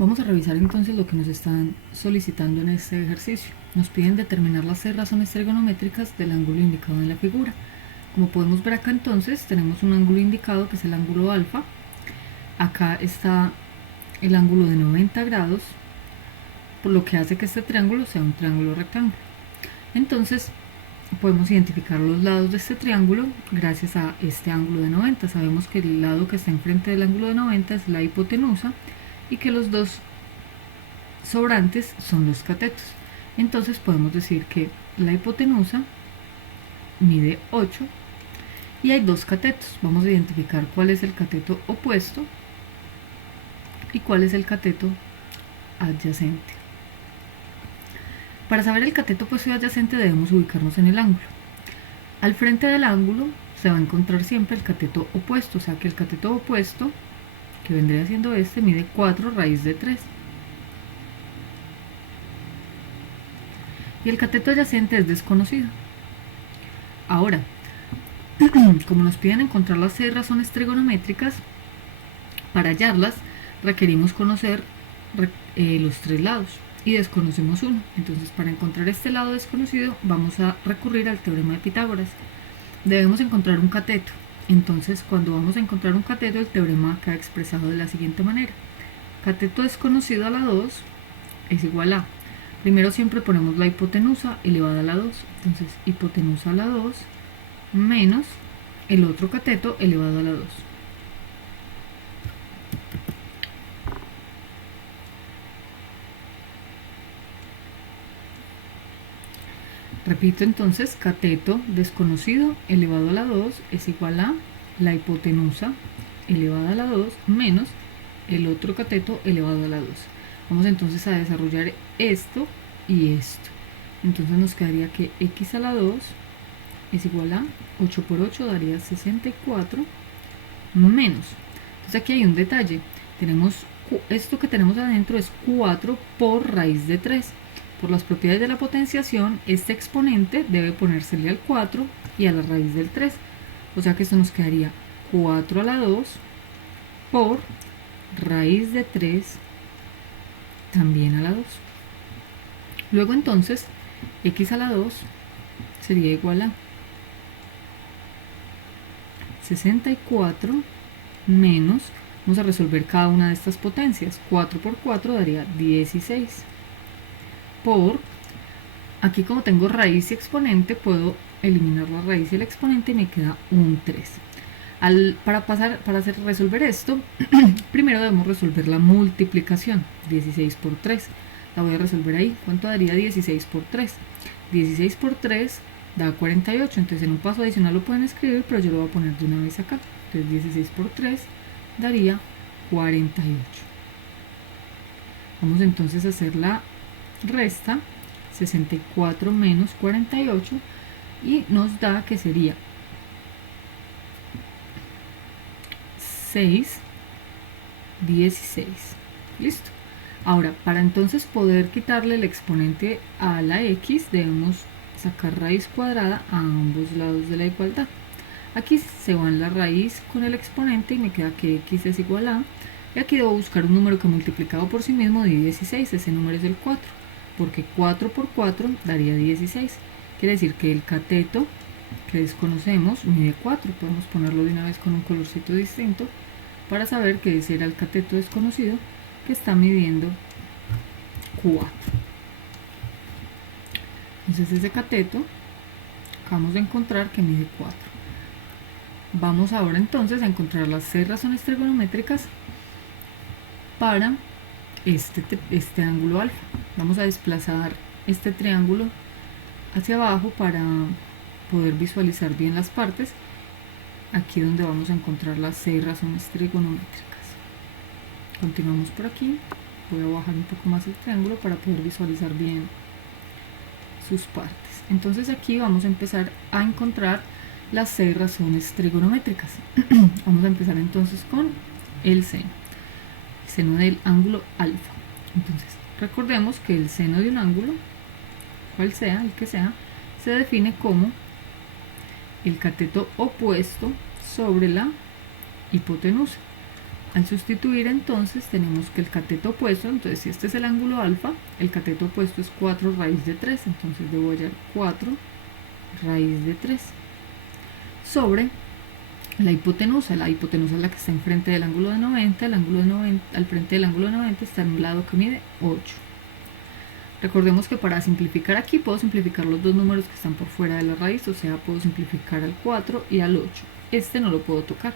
Vamos a revisar entonces lo que nos están solicitando en este ejercicio. Nos piden determinar las 6 razones trigonométricas del ángulo indicado en la figura. Como podemos ver acá entonces tenemos un ángulo indicado que es el ángulo alfa. Acá está el ángulo de 90 grados, por lo que hace que este triángulo sea un triángulo rectángulo. Entonces podemos identificar los lados de este triángulo gracias a este ángulo de 90. Sabemos que el lado que está enfrente del ángulo de 90 es la hipotenusa y que los dos sobrantes son los catetos. Entonces podemos decir que la hipotenusa mide 8 y hay dos catetos. Vamos a identificar cuál es el cateto opuesto y cuál es el cateto adyacente. Para saber el cateto opuesto y adyacente debemos ubicarnos en el ángulo. Al frente del ángulo se va a encontrar siempre el cateto opuesto, o sea que el cateto opuesto, que vendría siendo este, mide 4 raíz de 3. Y el cateto adyacente es desconocido. Ahora, como nos piden encontrar las 6 razones trigonométricas, para hallarlas requerimos conocer los 3 lados y desconocemos uno. Entonces, para encontrar este lado desconocido vamos a recurrir al teorema de Pitágoras. Debemos encontrar un cateto. Entonces, cuando vamos a encontrar un cateto, el teorema queda expresado de la siguiente manera: cateto desconocido a la 2 es igual a, primero siempre ponemos la hipotenusa elevada a la 2, entonces hipotenusa a la 2 menos el otro cateto elevado a la 2. Repito entonces, cateto desconocido elevado a la 2 es igual a la hipotenusa elevada a la 2 menos el otro cateto elevado a la 2. Vamos entonces a desarrollar esto y esto. Entonces nos quedaría que x a la 2 es igual a 8 por 8 daría 64 menos. Entonces aquí hay un detalle. Tenemos esto que tenemos adentro es 4 por raíz de 3. Por las propiedades de la potenciación, este exponente debe ponérsele al 4 y a la raíz del 3. O sea que esto nos quedaría 4 a la 2 por raíz de 3 también a la 2. Luego entonces, x a la 2 sería igual a 64 menos, vamos a resolver cada una de estas potencias, 4 por 4 daría 16, por, aquí como tengo raíz y exponente, puedo eliminar la raíz y el exponente y me queda un 3. Para resolver esto, primero debemos resolver la multiplicación, 16 por 3, la voy a resolver ahí. ¿Cuánto daría 16 por 3? 16 por 3 da 48, entonces en un paso adicional lo pueden escribir, pero yo lo voy a poner de una vez acá. Entonces 16 por 3 daría 48. Vamos entonces a hacer la resta, 64 menos 48, y nos da que sería 6, 16. Listo. Ahora, para entonces poder quitarle el exponente a la x, debemos sacar raíz cuadrada a ambos lados de la igualdad. Aquí se van la raíz con el exponente y me queda que x es igual a, y aquí debo buscar un número que multiplicado por sí mismo de 16, ese número es el 4, porque 4 por 4 daría 16. Quiere decir que el cateto que desconocemos mide 4, podemos ponerlo de una vez con un colorcito distinto para saber que ese era el cateto desconocido que está midiendo 4. Entonces ese cateto acabamos de encontrar que mide 4. Vamos ahora entonces a encontrar las 6 razones trigonométricas para este ángulo alfa. Vamos a desplazar este triángulo hacia abajo para poder visualizar bien las partes. Aquí donde vamos a encontrar las 6 razones trigonométricas. Continuamos por aquí. Voy a bajar un poco más el triángulo para poder visualizar bien sus partes. Entonces aquí vamos a empezar a encontrar las 6 razones trigonométricas. Vamos a empezar entonces con el seno del ángulo alfa. Entonces recordemos que el seno de un ángulo, cual sea, el que sea, se define como el cateto opuesto sobre la hipotenusa. Al sustituir entonces tenemos que el cateto opuesto, entonces si este es el ángulo alfa, el cateto opuesto es 4 raíz de 3, entonces debo hallar 4 raíz de 3 sobre la hipotenusa es la que está enfrente del ángulo de 90, al frente del ángulo de 90 está en un lado que mide 8. Recordemos que para simplificar aquí puedo simplificar los dos números que están por fuera de la raíz, o sea, puedo simplificar al 4 y al 8. Este no lo puedo tocar.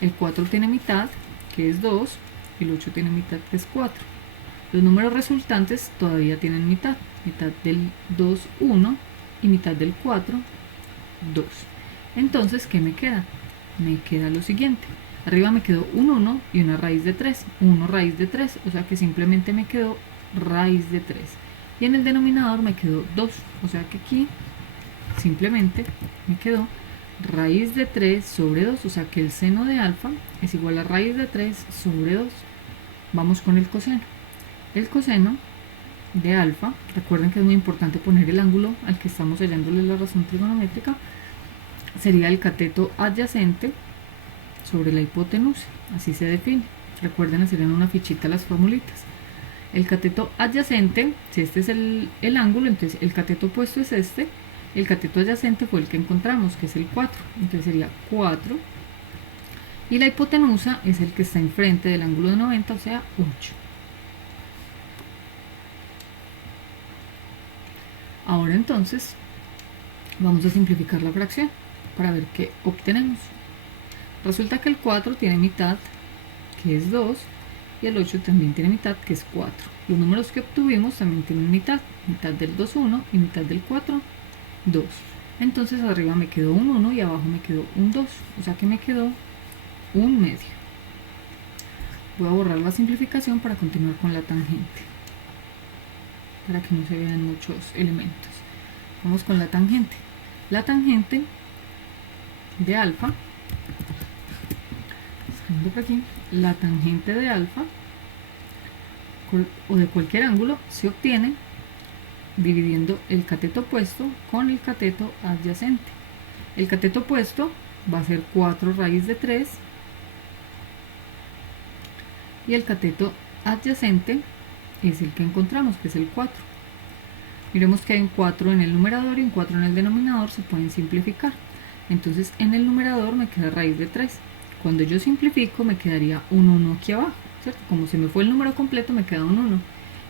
El 4 tiene mitad, que es 2, y el 8 tiene mitad, que es 4. Los números resultantes todavía tienen mitad. Mitad del 2, 1, y mitad del 4, 2. Entonces, ¿qué me queda? Me queda lo siguiente. Arriba me quedó un 1 y una raíz de 3. 1 raíz de 3, o sea que simplemente me quedó raíz de 3. Y en el denominador me quedó 2, o sea que aquí simplemente me quedó raíz de 3 sobre 2, o sea que el seno de alfa es igual a raíz de 3 sobre 2. Vamos con el coseno. El coseno de alfa, recuerden que es muy importante poner el ángulo al que estamos hallándole la razón trigonométrica, sería el cateto adyacente sobre la hipotenusa, así se define. Recuerden hacer en una fichita las formulitas. El cateto adyacente, si este es el ángulo, entonces el cateto opuesto es este. El cateto adyacente fue el que encontramos, que es el 4. Entonces sería 4. Y la hipotenusa es el que está enfrente del ángulo de 90, o sea, 8. Ahora entonces vamos a simplificar la fracción para ver qué obtenemos. Resulta que el 4 tiene mitad, que es 2, y el 8 también tiene mitad, que es 4. Los números que obtuvimos también tienen mitad. Mitad del 2, 1, y mitad del 4, 2. Entonces arriba me quedó un 1 y abajo me quedó un 2, o sea que me quedó un medio. Voy a borrar la simplificación para continuar con la tangente, para que no se vean muchos elementos. Vamos con la tangente. La tangente de alfa, por aquí, la tangente de alfa o de cualquier ángulo se obtiene dividiendo el cateto opuesto con el cateto adyacente. El cateto opuesto va a ser 4 raíz de 3 y el cateto adyacente es el que encontramos, que es el 4. Miremos que hay un 4 en el numerador y un 4 en el denominador, se pueden simplificar. Entonces en el numerador me queda raíz de 3. Cuando yo simplifico me quedaría un 1 aquí abajo, ¿cierto? Como se me fue el número completo me queda un 1.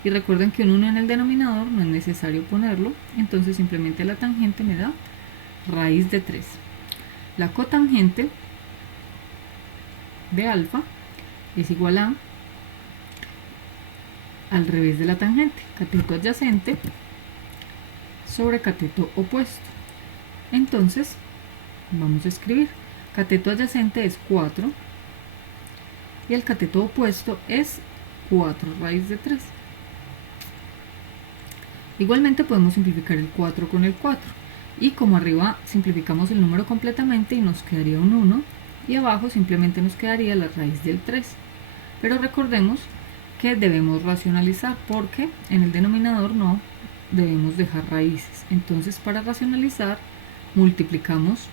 Y recuerden que un 1 en el denominador no es necesario ponerlo, entonces simplemente la tangente me da raíz de 3. La cotangente de alfa es igual a, al revés de la tangente, cateto adyacente sobre cateto opuesto. Entonces vamos a escribir, cateto adyacente es 4 y el cateto opuesto es 4 raíz de 3. Igualmente podemos simplificar el 4 con el 4 y como arriba simplificamos el número completamente y nos quedaría un 1 y abajo simplemente nos quedaría la raíz del 3. Pero recordemos que debemos racionalizar porque en el denominador no debemos dejar raíces. Entonces para racionalizar multiplicamos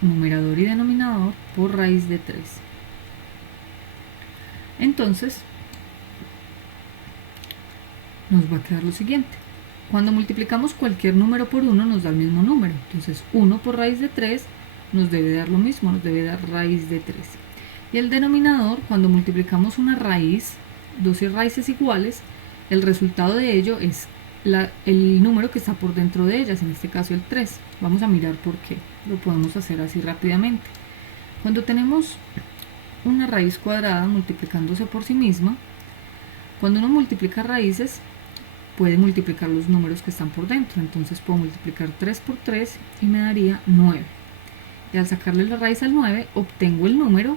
numerador y denominador por raíz de 3. Entonces nos va a quedar lo siguiente. Cuando multiplicamos cualquier número por 1 nos da el mismo número. Entonces 1 por raíz de 3 nos debe dar lo mismo, nos debe dar raíz de 3. Y el denominador, cuando multiplicamos una raíz, dos raíces iguales, el resultado de ello es el número que está por dentro de ellas, en este caso el 3. Vamos a mirar por qué. Lo podemos hacer así rápidamente. Cuando tenemos una raíz cuadrada multiplicándose por sí misma, cuando uno multiplica raíces, puede multiplicar los números que están por dentro. Entonces puedo multiplicar 3 por 3 y me daría 9. Y al sacarle la raíz al 9, obtengo el número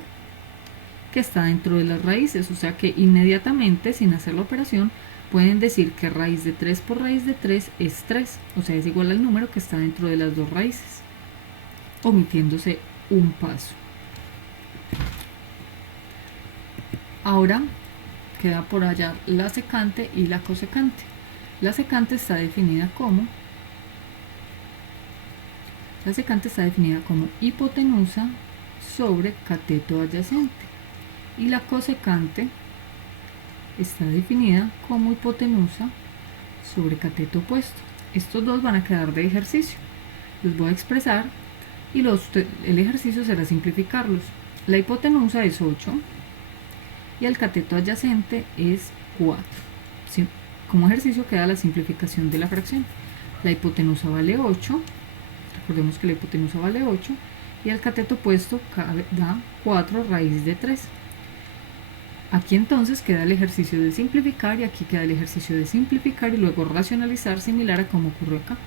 que está dentro de las raíces. O sea que inmediatamente, sin hacer la operación, pueden decir que raíz de 3 por raíz de 3 es 3. O sea, es igual al número que está dentro de las dos raíces, omitiéndose un paso. Ahora queda por hallar la secante y la cosecante. La secante está definida como hipotenusa sobre cateto adyacente. y la cosecante está definida como hipotenusa sobre cateto opuesto. Estos dos van a quedar de ejercicio. Los voy a expresar y el ejercicio será simplificarlos. La hipotenusa es 8 y el cateto adyacente es 4. ¿Sí? Como ejercicio queda la simplificación de la fracción. La hipotenusa vale 8, recordemos que la hipotenusa vale 8 y el cateto opuesto da 4 raíz de 3. Aquí entonces queda el ejercicio de simplificar y aquí queda el ejercicio de simplificar y luego racionalizar, similar a como ocurrió acá.